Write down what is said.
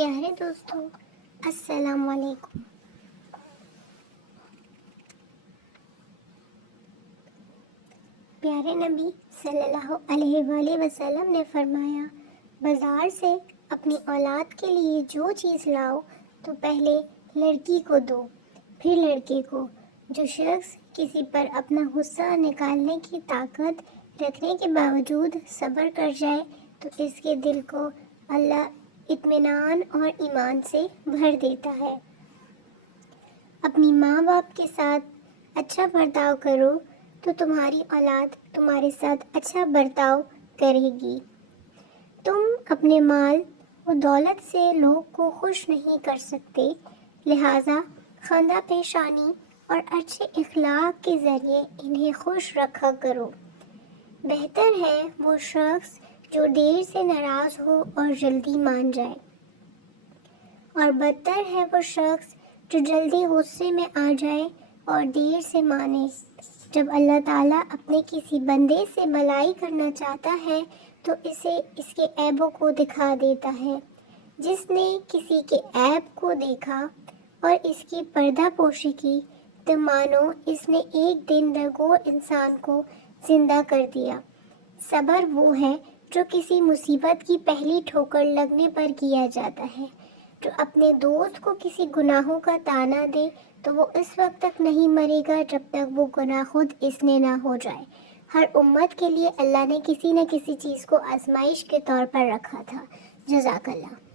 پیارے دوستوں، السلام علیکم۔ پیارے نبی صلی اللہ علیہ وآلہ وسلم نے فرمایا، بازار سے اپنی اولاد کے لیے جو چیز لاؤ تو پہلے لڑکی کو دو، پھر لڑکے کو۔ جو شخص کسی پر اپنا غصہ نکالنے کی طاقت رکھنے کے باوجود صبر کر جائے تو اس کے دل کو اللہ اطمینان اور ایمان سے بھر دیتا ہے۔ اپنی ماں باپ کے ساتھ اچھا برتاؤ کرو تو تمہاری اولاد تمہارے ساتھ اچھا برتاؤ کرے گی۔ تم اپنے مال و دولت سے لوگ کو خوش نہیں کر سکتے، لہٰذا خندہ پیشانی اور اچھے اخلاق کے ذریعے انہیں خوش رکھا کرو۔ بہتر ہے وہ شخص جو دیر سے ناراض ہو اور جلدی مان جائے، اور بدتر ہے وہ شخص جو جلدی غصے میں آ جائے اور دیر سے مانے۔ جب اللہ تعالیٰ اپنے کسی بندے سے بھلائی کرنا چاہتا ہے تو اسے اس کے عیبوں کو دکھا دیتا ہے۔ جس نے کسی کے عیب کو دیکھا اور اس کی پردہ پوشی کی تو مانو اس نے ایک دن رگو انسان کو زندہ کر دیا۔ صبر وہ ہے جو کسی مصیبت کی پہلی ٹھوکر لگنے پر کیا جاتا ہے۔ جو اپنے دوست کو کسی گناہوں کا طعنہ دے تو وہ اس وقت تک نہیں مرے گا جب تک وہ گناہ خود اس نے نہ ہو جائے۔ ہر امت کے لیے اللہ نے کسی نہ کسی چیز کو آزمائش کے طور پر رکھا تھا۔ جزاک اللہ۔